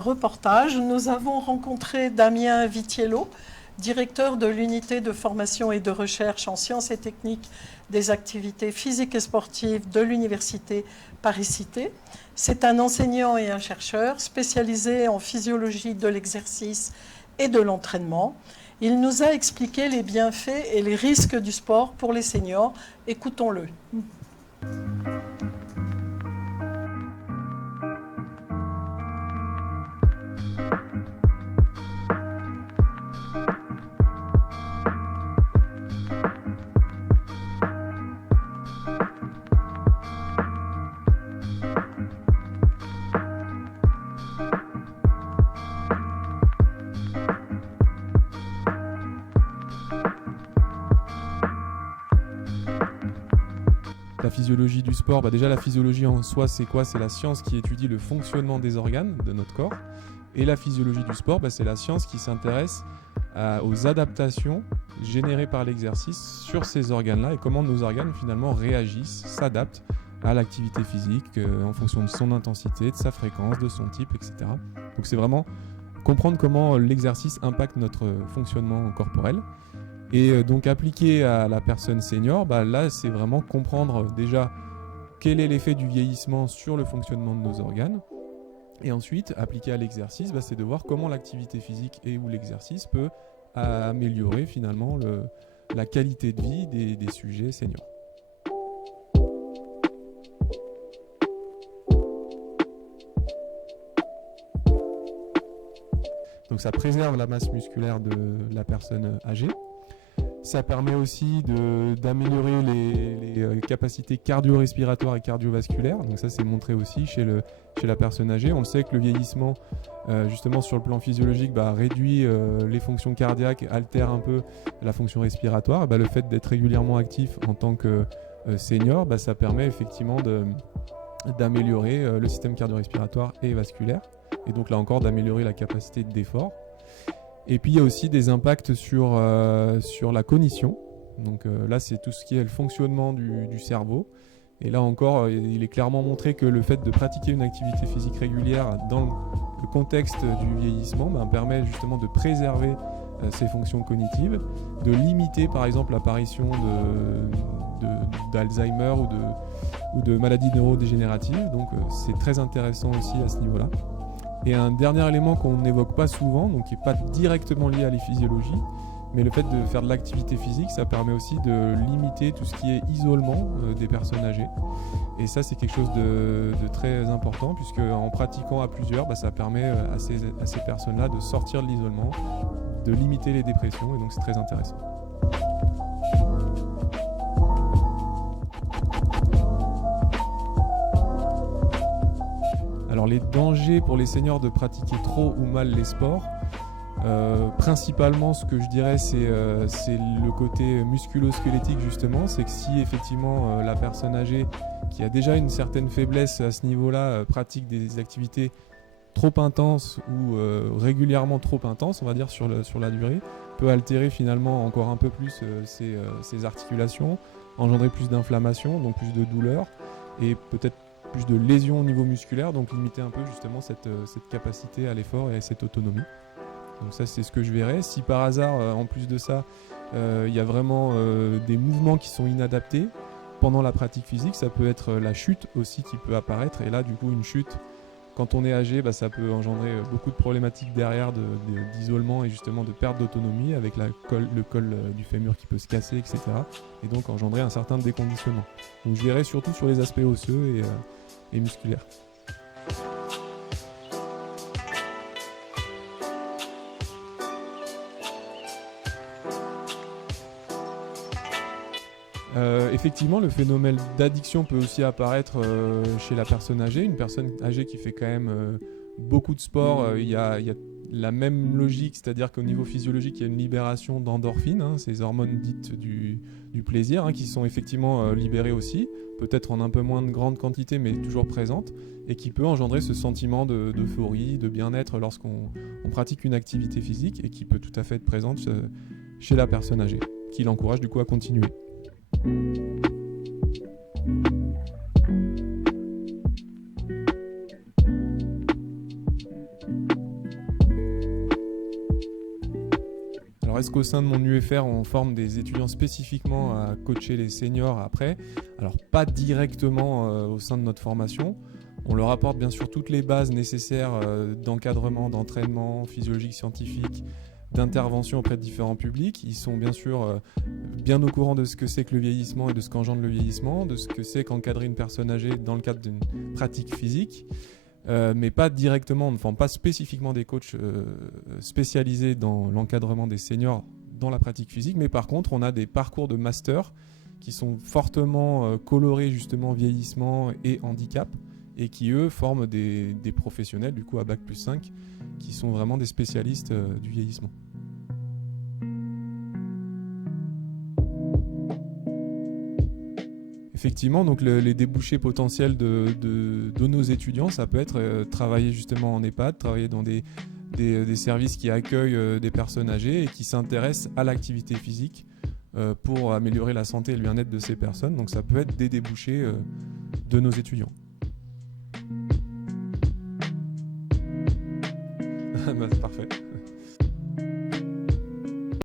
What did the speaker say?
Reportage, nous avons rencontré Damien Vitiello, directeur de l'unité de formation et de recherche en sciences et techniques des activités physiques et sportives de l'université Paris-Cité. C'est un enseignant et un chercheur spécialisé en physiologie de l'exercice et de l'entraînement. Il nous a expliqué les bienfaits et les risques du sport pour les seniors. Écoutons-le. La physiologie du sport, déjà la physiologie en soi, c'est quoi? C'est la science qui étudie le fonctionnement des organes de notre corps. Et la physiologie du sport, c'est la science qui s'intéresse aux adaptations générées par l'exercice sur ces organes-là et comment nos organes finalement réagissent, s'adaptent à l'activité physique en fonction de son intensité, de sa fréquence, de son type, etc. Donc c'est vraiment comprendre comment l'exercice impacte notre fonctionnement corporel. Et donc appliqué à la personne senior, là c'est vraiment comprendre déjà quel est l'effet du vieillissement sur le fonctionnement de nos organes. Et ensuite, appliqué à l'exercice, c'est de voir comment l'activité physique et ou l'exercice peut améliorer finalement la qualité de vie des sujets seniors. Donc ça préserve la masse musculaire de la personne âgée. Ça permet aussi d'améliorer les capacités cardio-respiratoires et cardiovasculaires. Donc ça, c'est montré aussi chez la personne âgée. On le sait que le vieillissement, justement sur le plan physiologique, réduit les fonctions cardiaques, altère un peu la fonction respiratoire. Le fait d'être régulièrement actif en tant que senior, ça permet effectivement d'améliorer le système cardio-respiratoire et vasculaire. Et donc là encore, d'améliorer la capacité d'effort. Et puis il y a aussi des impacts sur la cognition. Donc là, c'est tout ce qui est le fonctionnement du cerveau. Et là encore, il est clairement montré que le fait de pratiquer une activité physique régulière dans le contexte du vieillissement permet justement de préserver ces fonctions cognitives, de limiter par exemple l'apparition d'Alzheimer ou de maladies neurodégénératives. Donc c'est très intéressant aussi à ce niveau-là. Et un dernier élément qu'on n'évoque pas souvent, donc qui n'est pas directement lié à la physiologie, mais le fait de faire de l'activité physique, ça permet aussi de limiter tout ce qui est isolement des personnes âgées. Et ça, c'est quelque chose de très important, puisque en pratiquant à plusieurs, ça permet à ces personnes-là de sortir de l'isolement, de limiter les dépressions, et donc c'est très intéressant. Alors les dangers pour les seniors de pratiquer trop ou mal les sports, principalement ce que je dirais c'est le côté musculo-squelettique justement, c'est que si effectivement la personne âgée qui a déjà une certaine faiblesse à ce niveau-là pratique des activités trop intenses ou régulièrement trop intenses, on va dire sur la durée, peut altérer finalement encore un peu plus ses articulations, engendrer plus d'inflammation, donc plus de douleur et peut-être plus de lésions au niveau musculaire, donc limiter un peu justement cette capacité à l'effort et cette autonomie. Donc ça, c'est ce que je verrais. Si par hasard, en plus de ça, il y a vraiment des mouvements qui sont inadaptés pendant la pratique physique, ça peut être la chute aussi qui peut apparaître. Et là, du coup, une chute, quand on est âgé, ça peut engendrer beaucoup de problématiques derrière d'isolement et justement de perte d'autonomie avec le col du fémur qui peut se casser, etc. Et donc engendrer un certain déconditionnement. Donc je verrais surtout sur les aspects osseux et musculaires. Effectivement, le phénomène d'addiction peut aussi apparaître chez la personne âgée. Une personne âgée qui fait quand même beaucoup de sport, il y a la même logique, c'est-à-dire qu'au niveau physiologique, il y a une libération d'endorphines, ces hormones dites du plaisir, qui sont effectivement libérées aussi, peut-être en un peu moins de grande quantité, mais toujours présentes, et qui peut engendrer ce sentiment d'euphorie, de bien-être lorsqu'on pratique une activité physique, et qui peut tout à fait être présente chez la personne âgée, qui l'encourage du coup à continuer. Alors est-ce qu'au sein de mon UFR, on forme des étudiants spécifiquement à coacher les seniors après? Alors pas directement au sein de notre formation. On leur apporte bien sûr toutes les bases nécessaires d'encadrement, d'entraînement physiologique, scientifique, d'intervention auprès de différents publics. Ils sont bien sûr bien au courant de ce que c'est que le vieillissement et de ce qu'engendre le vieillissement, de ce que c'est qu'encadrer une personne âgée dans le cadre d'une pratique physique. Mais pas directement, on ne forme pas spécifiquement des coachs spécialisés dans l'encadrement des seniors dans la pratique physique, mais par contre on a des parcours de master qui sont fortement colorés justement vieillissement et handicap, et qui eux forment des professionnels du coup à Bac+5 qui sont vraiment des spécialistes du vieillissement. Effectivement, donc les débouchés potentiels de nos étudiants, ça peut être travailler justement en EHPAD, travailler dans des services qui accueillent des personnes âgées et qui s'intéressent à l'activité physique pour améliorer la santé et le bien-être de ces personnes. Donc ça peut être des débouchés de nos étudiants. Bah, c'est parfait.